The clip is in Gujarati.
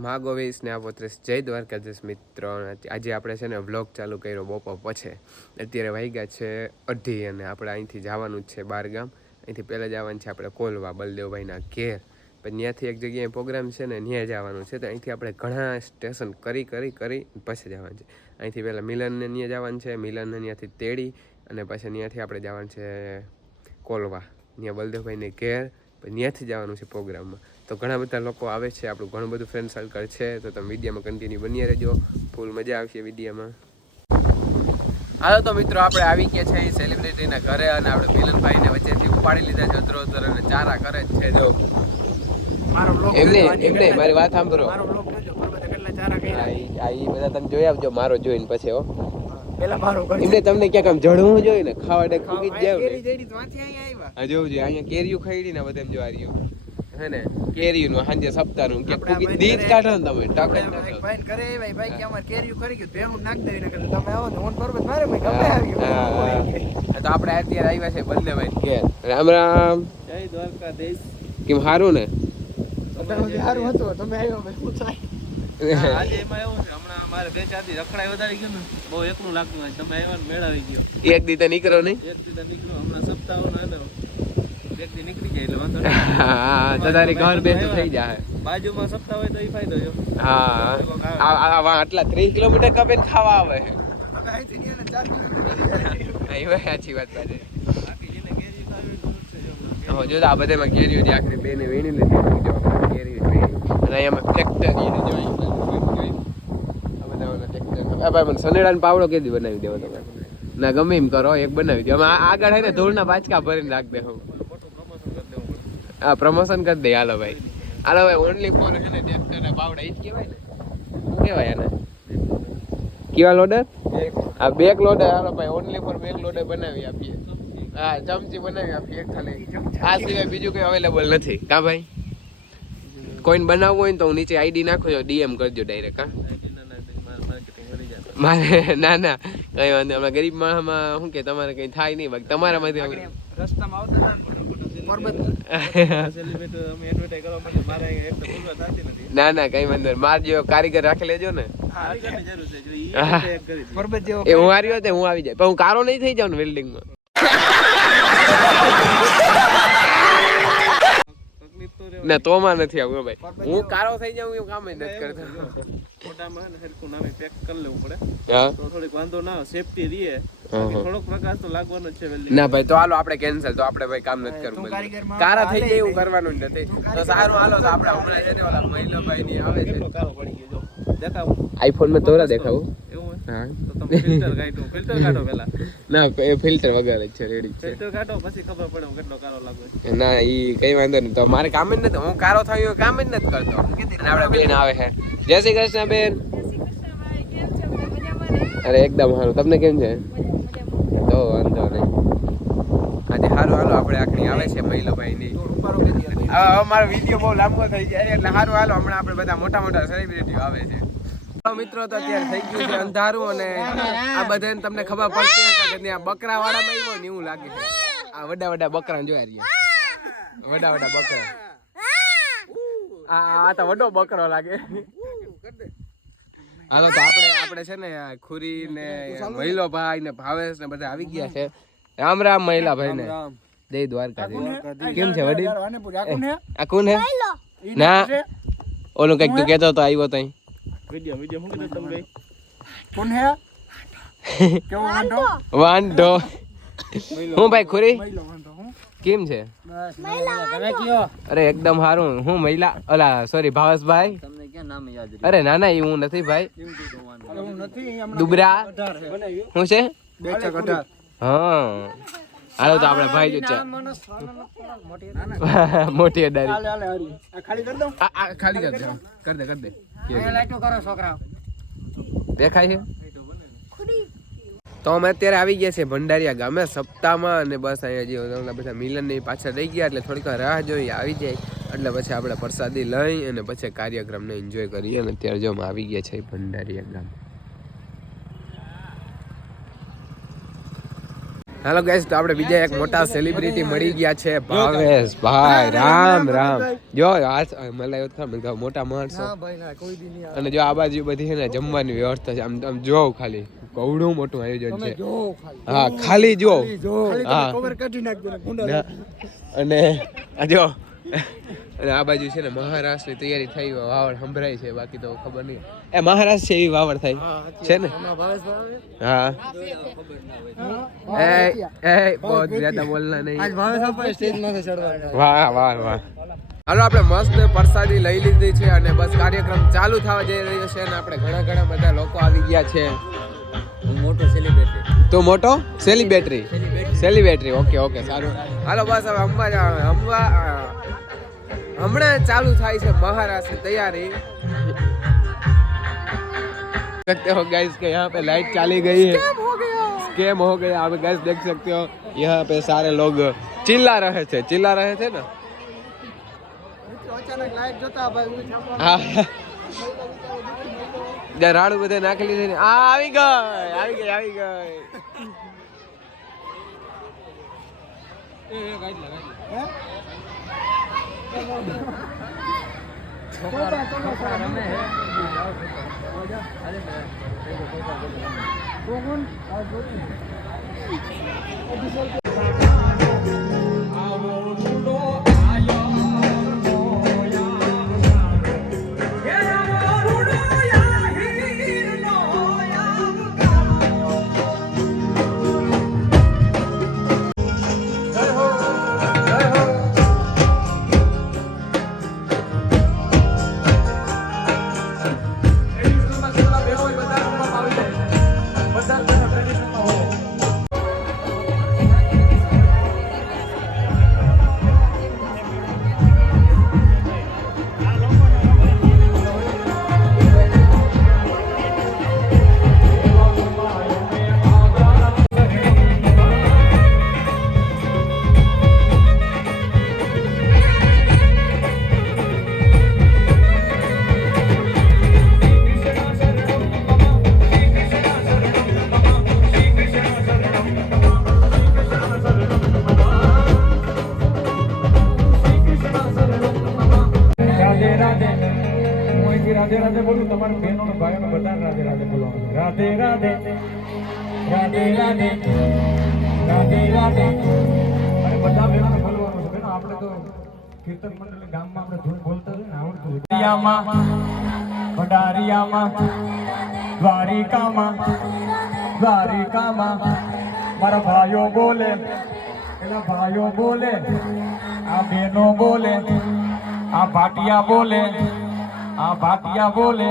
માગોવીસ ને આપો 30 જય દ્વારકાધીશ મિત્રો. આજે આપણે છે ને વ્લોગ ચાલુ કર્યો બપોર પછી. અત્યારે વાગ્યા છે 2:30 અને આપણે અહીંથી જવાનું જ છે બહારગામ. અહીંથી પહેલાં જવાનું છે આપણે કોલવા બલદેવભાઈના ઘેર. પણ ત્યાંથી એક જગ્યાએ પ્રોગ્રામ છે ને ત્યાં જવાનું છે. તો અહીંથી આપણે ઘણા સ્ટેશન કરી પછી જવાનું છે. અહીંથી પહેલાં મિલનને ત્યાં જવાનું છે, મિલનને ત્યાંથી તેડી અને પછી ત્યાંથી આપણે જવાનું છે કોલવા, ત્યાં બલદેવભાઈને ઘેર. ત્યાંથી જવાનું છે પ્રોગ્રામમાં. તો ઘણા બધા લોકો આવે છે, આપણું ઘણું બધું ફ્રેન્ડ સર્કલ છે. તો તમે વિડીયોમાં કન્ટિન્યુ બની રહેજો, ફૂલ મજા આવશે વિડીયોમાં. હાલો તો મિત્રો, આપણે આવી ગયા છે સેલિબ્રિટીના ઘરે અને આપણે મિલનભાઈને વચ્ચેથી ઉપાડી લીધા છે અધરો અને ચારા કરે જ છે. જો એમને મારી વાત સાંભળો, બધા તમે જોઈ આવજો મારો જોઈને પછી હો. એમને તમને ક્યાંક આમ જડવું જોઈએ ને, ખાવા દે ખૂગી જ જાવ. જોવું જોઈએ અહીંયા કેરીયું ખાઈડી ને બધા જો આ રહ્યું હે ને, કેરીયું નું સાંજે સપ્તાહનું કે ખૂગી દીજ કાઢો ને તમે ટાકે ભાઈ કરે ભાઈ કે અમાર કેરીયું કરી ગયું ભેગું નાખ દે ને તમે આવો ને ઓન પરબત મારે ભાઈ ગમે આવ્યું. તો આપણે અત્યારે આવ્યા છે બલદેવભાઈ ઘેર. રામ રામ, જય દ્વારકાધીશ. કેમ હારું ને? સારું હતું, તમે આવ્યો ભાઈ પૂછાય. આજે એમાં એવું છે, હમણાં મારે 2-4 દી રખડાઈ વધારી ગયું ને, બહુ એકલું લાગતું હોય. તમે આવ્યા ને મેળાવી ગયો. એક દી તો નીકળો નહીં, એક દી તો નીકળો. હમણાં સપ્તાહનો હતો, એક દી નીકળી જાય એટલે વાંધો નહીં. હા તો તારી ઘર બેઠું થઈ જાય. બાજુમાં સપ્તાહ હોય તો એ ફાયદો છે. હા આટલા 30 કિલોમીટર કપે ખાવા આવે. સાચી વાત છે. જો આ બધામાં કેરીઓ જે આખરી બેને વીણી લીધી કેરીઓ અને અહીંયા ટ્રેક્ટર સનેડા ને પાવડો કેદી બનાવી દેવો તમે? ના ગમે એમ કરો, એક બનાવી દો. અમે આગળ હે ને ધૂળના બાચકા ભરીને રાખ દે. હા પ્રમોશન કરી દે. હાલો ભાઈ, હાલો ભાઈ. ઓનલી ફોર હે ને ટ્રેક્ટર ના પાવડા ઈ જ કહેવાય ને, શું કહેવાય એને? કેવા લોડર? આ બેક લોડર. હાલો ભાઈ, ઓનલી ફોર બેક લોડર બનાવી આપીએ. હા ચમચી બનાવી આપીએ ખાલી. આ સિવાય બીજું કઈ અવેલેબલ નથી. કા ભાઈ? કોઈને બનાવવું હોય ને તો હું નીચે આઈડી નાખું છું, ડીએમ કરજો ડાયરેક્ટ. હા મારે ના ના કઈ વાંધો. હમણાં ગરીબ માણસમાં શું કે તમારે કઈ થાય નહીં, બાકી તમારામાંથી રસ્તામાં આવતા ના ના કઈ વાંધો. માર જેવો કારીગર રાખી લેજો ને. એ હું હાર્યો હતો, હું આવી જાય. પણ હું કારો નહીં થઈ જાઉં ને વેલ્ડિંગમાં. ના તો માં નથી આવું ભાઈ. હું કારો થઈ જાઉં એવું કામ જ નથી કરતો. મોટામાં ને હરખું નામે પેક કરી લેવું પડે તો થોડીક વાંધો ના આવે, સેફટી રહે. થોડોક પ્રકાશ તો લાગવાનો જ છે વેલ્ડિંગ. ના ભાઈ તો હાલો આપણે કેન્સલ. તો આપણે ભાઈ કામ નથી કરવું. કારા થઈ જાય એવું કરવાનું જ નથી. તો સારું હાલો. તો આપણે હમણાં જઈને ઓલા મહિલાભાઈ ની આવે છે. કાળો પડી ગયો જો દેખાવું. આઈફોન માં તોરા દેખાવું. એવું હા તો તમે ફિલ્ટર કાઢો. ફિલ્ટર કાઢો પહેલા. ના એ ફિલ્ટર વગર જ છે, રેડી છે. ફિલ્ટર કાઢો પછી ખબર પડે હું કેટલો કાળો લાગુ. ના ઈ કઈ વાંધો નહીં. તો મારે કામ જ નથી. હું કારો થયો કામ જ નથી કરતો. અને આપણે બેન આવે છે. જય શ્રી કૃષ્ણ બેન. અરે એકદમ સારું. તમને કેમ છે? તો વાંધો નહીં. આજે સારું હાલો. આપણે આખરી આવે છે મહિલાભાઈ ની. હવે મારો વિડીયો બહુ લાંબો થઈ જાય એટલે સારું હાલો. હમણાં આપણે બધા મોટા મોટા સેલિબ્રિટીઓ આવે છે. મિત્રો તો અત્યારે થઈ ગયું છે અંધારું અને આ બધાને તમને ખબર પડતી કે ત્યાં બકરા વાળામાં આવ્યો ને એવું લાગે છે. આ વડા બકરા જોયા રહ્યા. વડા બકરા. આ તો વડો બકરો લાગે. હાલો તો આપણે છે ને ખુરી ને મહિલો ભાઈ ને ભાવેશ ને બધા આવી ગયા છે. રામ રામ મહિલા ભાઈ ને. જય દ્વારકાધીશ. કેમ છે વડીલ? આ કોણ હે? ના ઓલું કઈક તું કેતો તો આવ્યો તઈ વિડિયો મૂકી દો તમે ભાઈ. કોણ હે? કેવો વાંઢો. હું ભાઈ ખુરી કેમ છે? અરે એકદમ સારું. હું મહિલા ઓલા સોરી ભાવેશભાઈ. તમને ક્યાં નામ યાદ રહે? અરે ના ના એ હું નથી ભાઈ. દુબરા શું છે? હા હાલો તો આપણે ભાઈ જ છે. મોટી અડારી ખાલી કરી દો. ખાલી કરી દે. કર દે દેખાય છે. તો અમે અત્યારે આવી ગયા છે ભંડારિયા ગામે સપ્તાહમાં. અને બસ અહીંયા જે બધા મિલન ની પાછળ રહી ગયા એટલે થોડીક રાહ જોઈ આવી જાય એટલે પછી આપણે પ્રસાદી લઈ અને પછી કાર્યક્રમને એન્જોય કરીએ. અને અત્યારે જો અમે આવી ગયા છે ભંડારિયા ગામ. હાલો ગાઈસ, તો આપણે બીજા એક મોટા સેલિબ્રિટી મળી ગયા છે, ભાવેશ ભાઈ. રામ રામ. જો આ મલાઈ ખા મોટા માણસો. અને જો આ બાજુ બધી છે ને જમવાની વ્યવસ્થા છે. આમ જોવ ખાલી કવડું મોટું આયોજન છે. હા ખાલી જો. હા અને આ જો અને આ બાજુ છે ને મહારાષ્ટ્રની તૈયારી થઈ વાવડ સંભળાય છે, બાકી તો ખબર નહીં. એ મહારાષ્ટ્ર છે એવી વાવડ થાય છે ને. હા એ બહુ જ્યાદા બોલના નહીં. વાહ વાહ વાહ. હાલો આપણે મસ્ત પ્રસાદી લઈ લીધી છે અને બસ કાર્યક્રમ ચાલુ થવા જઈ રહ્યો છે અને આપણે ઘણા બધા લોકો આવી ગયા છે. મોટો સેલિબ્રિટી. તો મોટો સેલિબ્રિટી. ઓકે સારું. હાલો બસ હવે હમણાં ચાલુ થાય છે મહારાષ્ટ્રની તૈયારી. सकते हो गाइस के यहाँ पे लाइट चाली गई है. स्कैम हो गया. आप गाइस देख सकते हो यहाँ पे सारे लोग चिल्ला रहे थे ना. અચાનક લાઈટ જોતા ભાઈ હા જે રાડું બધે નાખી લીધી ને આવી ગઈ. રાધે રાધે બોલું તમારા બહેનો ભાઈઓ બધા રાધે રાધે બોલવાનું. રાધે રાધે રાધે રાધે રાધે રાધે. અને બધા બહેનો બોલવાનું છે. બેનો આપણે તો કીર્તન મંડળ ગામમાં આપણે ધૂન બોલતા હોય ને આવડતું હોય. ભંડારિયામાં દ્વારિકામાં મારા ભાઈઓ બોલે, પેલા ભાઈઓ બોલે, આ બહેનો બોલે, આ ભાટિયા બોલે, આ ભાટિયા બોલે.